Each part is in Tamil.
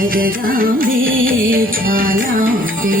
জগদাম্বে ভালাম্বে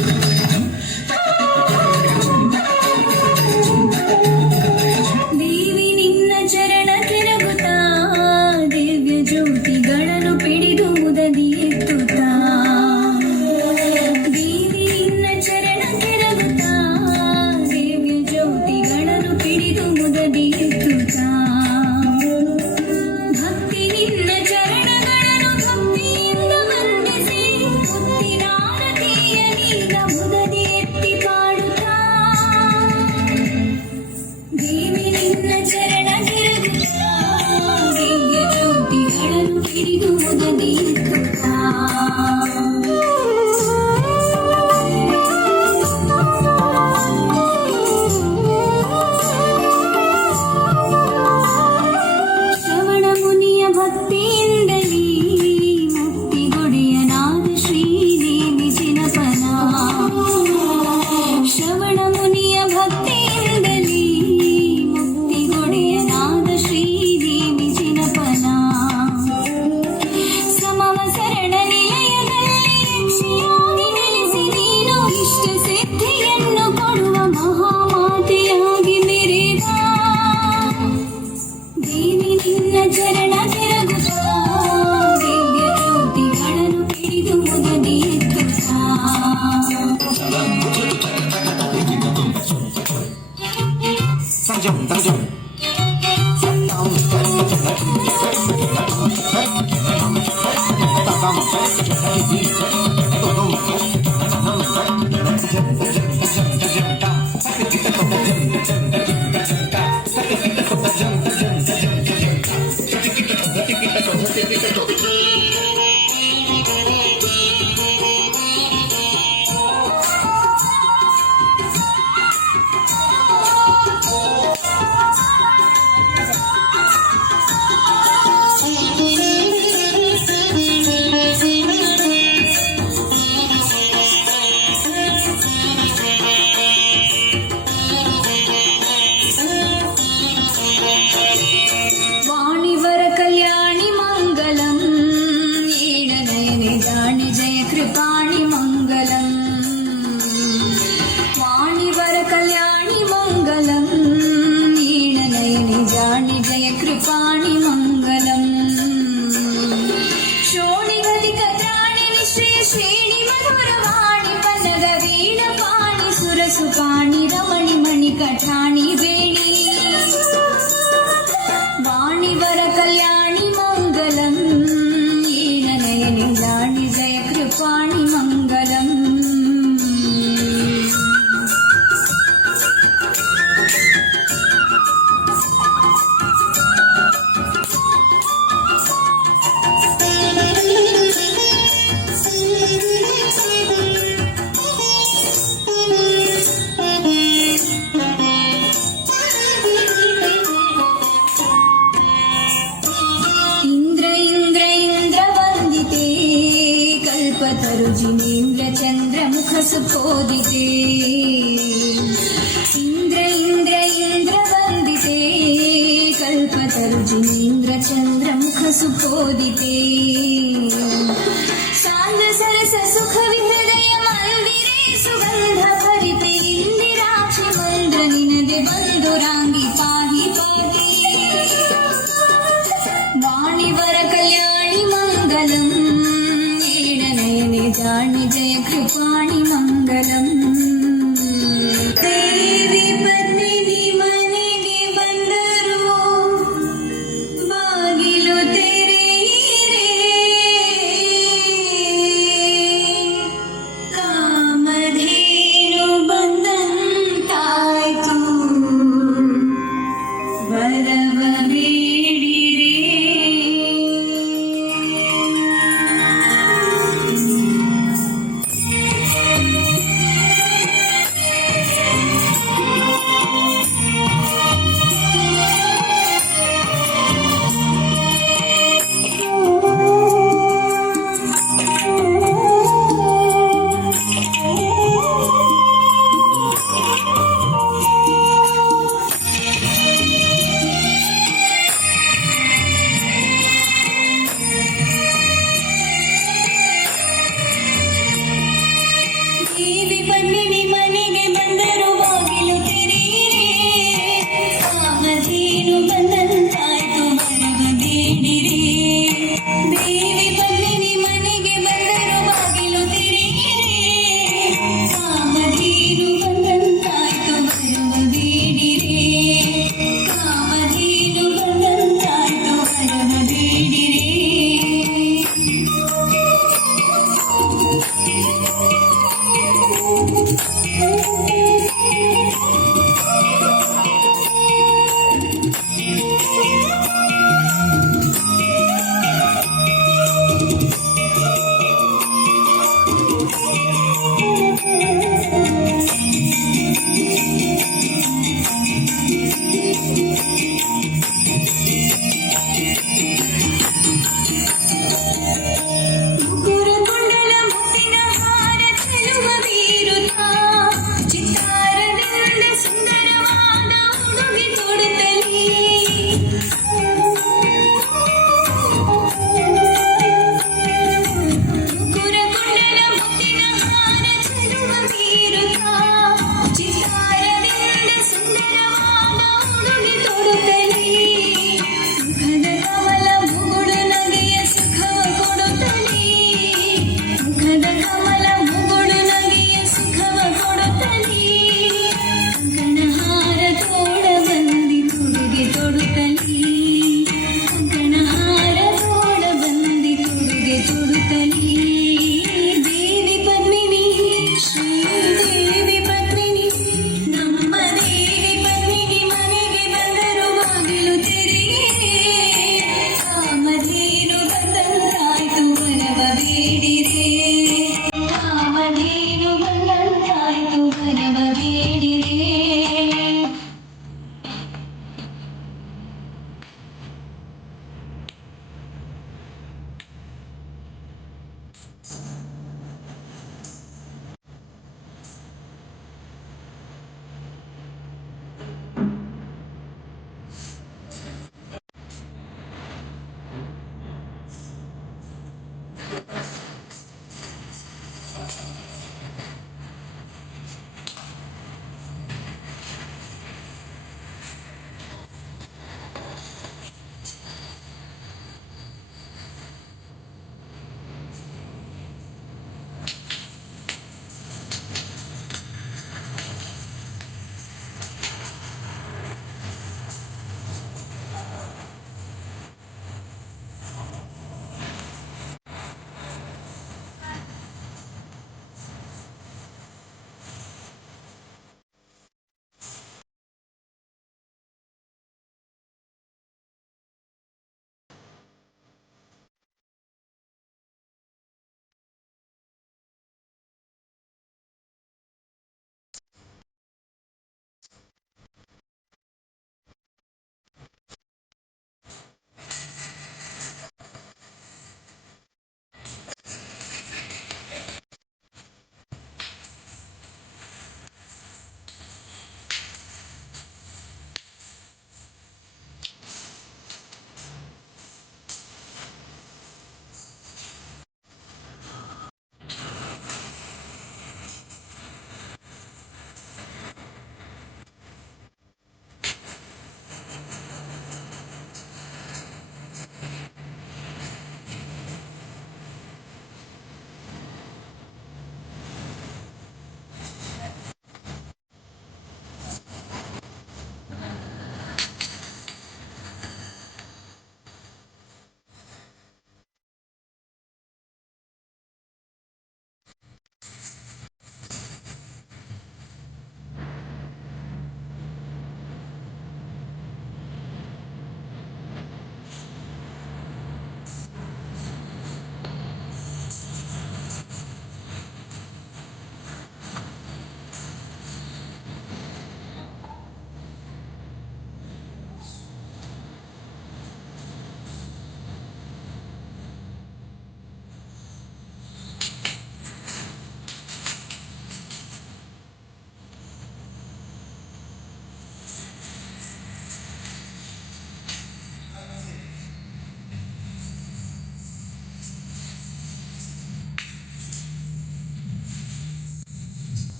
சுகோதிப்பே சாந்த சரச சுக விஹய மந்திரே சுகம் ಬದುಕಲಿ